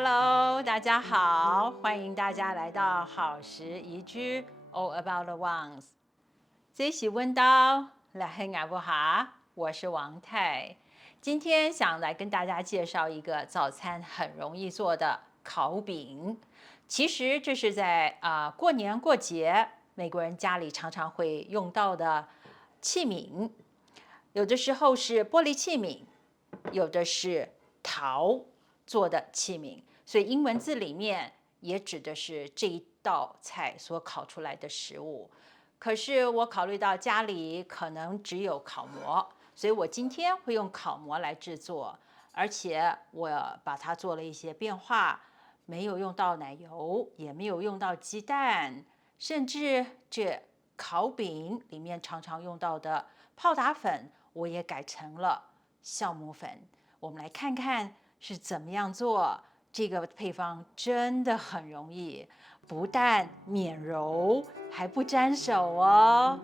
Hello，大家好，欢迎大家来到好时宜居 All About the Ones。这是温刀来黑雅不哈，我是王太。今天想来跟大家介绍一个早餐很容易做的烤饼。其实这是在过年过节，美国人家里常常会用到的器皿。有的时候是玻璃器皿，有的是陶做的器皿，所以英文字里面也指的是这一道菜所烤出来的食物。可是我考虑到家里可能只有烤模，所以我今天会用烤模来制作，而且我把它做了一些变化，没有用到奶油，也没有用到鸡蛋，甚至这烤饼里面常常用到的泡打粉，我也改成了酵母粉。我们来看看是怎么样做。这个配方真的很容易，不但免揉，还不沾手哦。